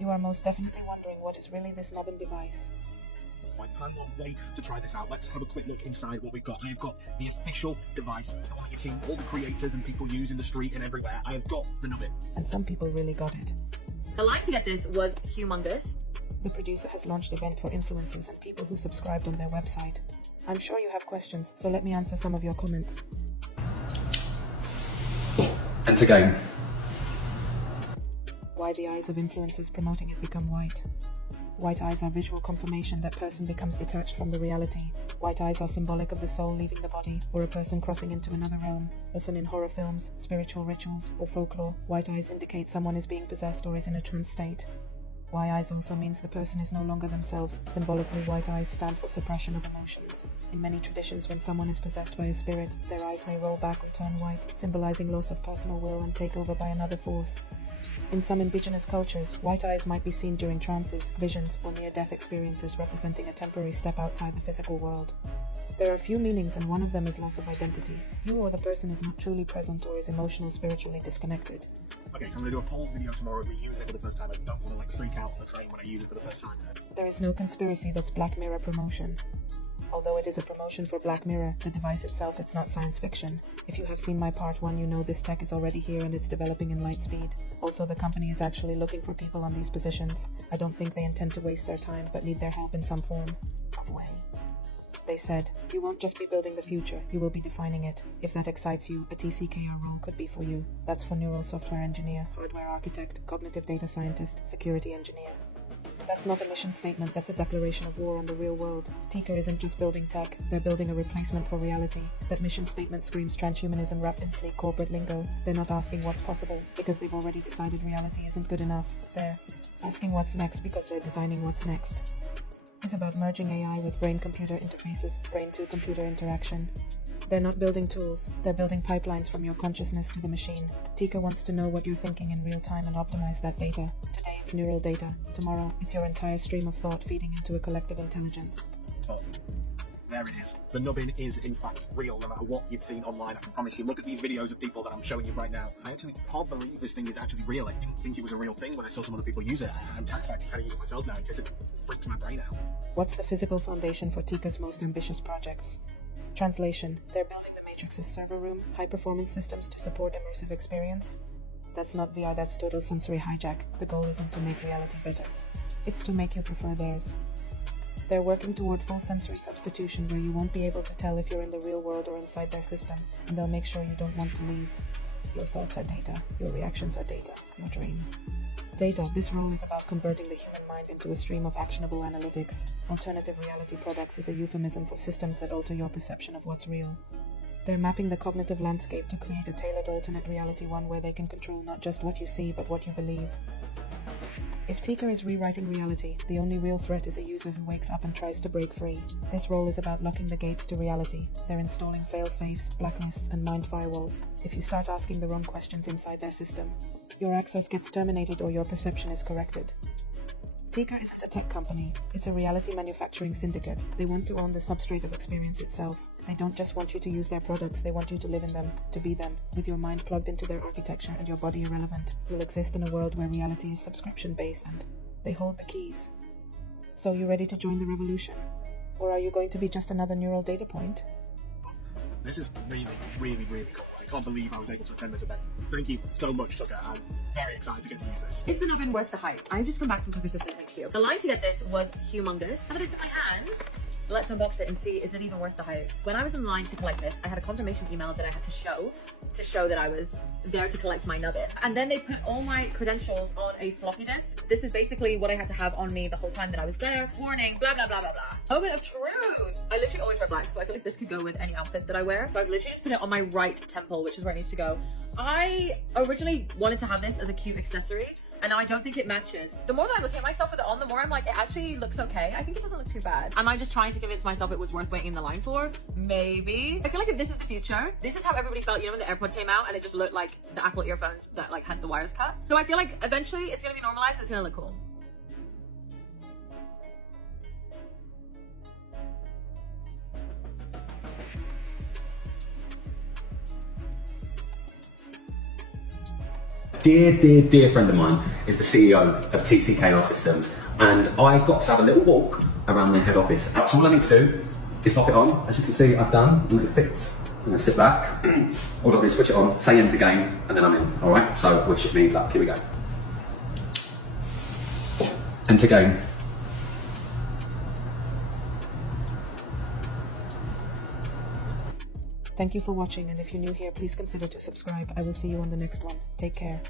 You are most definitely wondering what is really this nubbin device. I can't wait to try this out. Let's have a quick look inside what we've got. I have got the official device. It's the one you've seen all the creators and people use in the street and everywhere. I have got the nubbin. And some people really got it. The line to get this was humongous. The producer has launched an event for influencers and people who subscribed on their website. I'm sure you have questions, so let me answer some of your comments. Enter game. Why the eyes of influencers promoting it become white. White eyes are visual confirmation that person becomes detached from the reality. White eyes are symbolic of the soul leaving the body, or a person crossing into another realm. Often in horror films, spiritual rituals, or folklore, white eyes indicate someone is being possessed or is in a trance state. White eyes also means the person is no longer themselves. Symbolically, white eyes stand for suppression of emotions. In many traditions, when someone is possessed by a spirit, their eyes may roll back or turn white, symbolizing loss of personal will and takeover by another force. In some indigenous cultures, white eyes might be seen during trances, visions, or near-death experiences representing a temporary step outside the physical world. There are few meanings, and one of them is loss of identity. You or the person is not truly present or is spiritually disconnected. Okay, so I'm going to do a full video tomorrow of me using it for the first time. I don't want to freak out on the train when I use it for the first time. There is no conspiracy that's Black Mirror promotion. Although it is a promotion for Black Mirror, the device itself is not science fiction. If you have seen my part 1, you know this tech is already here and it's developing in light speed. Also, the company is actually looking for people on these positions. I don't think they intend to waste their time, but need their help in some form of way. They said, you won't just be building the future, you will be defining it. If that excites you, a TCKR role could be for you. That's for neural software engineer, hardware architect, cognitive data scientist, security engineer. That's not a mission statement, that's a declaration of war on the real world. Tika isn't just building tech, they're building a replacement for reality. That mission statement screams transhumanism wrapped in sleek corporate lingo. They're not asking what's possible, because they've already decided reality isn't good enough. They're asking what's next because they're designing what's next. It's about merging AI with brain-computer interfaces, brain-to-computer interaction. They're not building tools, they're building pipelines from your consciousness to the machine. Tika wants to know what you're thinking in real time and optimize that data. Today it's neural data, tomorrow it's your entire stream of thought feeding into a collective intelligence. But there it is. The nubbin is in fact real, no matter what you've seen online. I can promise you. Look at these videos of people that I'm showing you right now. I actually can't believe this thing is actually real. I didn't think it was a real thing when I saw some other people use it. I'm terrified to kind of use it myself now because it freaks my brain out. What's the physical foundation for Tika's most ambitious projects? Translation. They're building the Matrix's server room, high-performance systems to support immersive experience. That's not VR, that's total sensory hijack. The goal isn't to make reality better. It's to make you prefer theirs. They're working toward full sensory substitution where you won't be able to tell if you're in the real world or inside their system, and they'll make sure you don't want to leave. Your thoughts are data, your reactions are data, your dreams. Data. This role is about converting the human mind into a stream of actionable analytics. Alternative reality products is a euphemism for systems that alter your perception of what's real. They're mapping the cognitive landscape to create a tailored alternate reality, one where they can control not just what you see, but what you believe. If Tika is rewriting reality, the only real threat is a user who wakes up and tries to break free. This role is about locking the gates to reality. They're installing fail-safes, blacklists, and mind firewalls. If you start asking the wrong questions inside their system, your access gets terminated or your perception is corrected. Tika isn't a tech company, it's a reality manufacturing syndicate. They want to own the substrate of experience itself. They don't just want you to use their products, they want you to live in them, to be them. With your mind plugged into their architecture and your body irrelevant, you'll exist in a world where reality is subscription-based and they hold the keys. So you ready to join the revolution? Or are you going to be just another neural data point? This is really, really, really cool. I can't believe I was able to attend this event. Thank you so much, Tucker. I'm very excited to get to use this. It's not been worth the hype. I've just come back from Tucker System HQ. The line to get this was humongous. Now that it's in my hands, let's unbox it and see, is it even worth the hype? When I was in line to collect this, I had a confirmation email that I had to show that I was there to collect my nubbin. And then they put all my credentials on a floppy disk. This is basically what I had to have on me the whole time that I was there. Warning, blah, blah, blah, blah, blah. Moment of truth. I literally always wear black, so I feel like this could go with any outfit that I wear. So I've literally just put it on my right temple, which is where it needs to go. I originally wanted to have this as a cute accessory, and now I don't think it matches. The more that I look at myself with it on, the more I'm like, it actually looks okay. I think it doesn't look too bad. Am I just trying to convince myself it was worth waiting in the line for? Maybe. I feel like if this is the future, this is how everybody felt, you know, when the AirPod came out and it just looked like the Apple earphones that like had the wires cut. So I feel like eventually it's gonna be normalized and it's gonna look cool. dear friend of mine is the CEO of TCKR Systems, and I got to have a little walk around their head office. So all I need to do is pop it on. As you can see, I've done, and it fits. I'm gonna sit back, all I do is switch it on, say enter game, and then I'm in, all right? So wish it me luck, here we go. Enter game. Thank you for watching, and if you're new here, please consider to subscribe. I will see you on the next one. Take care.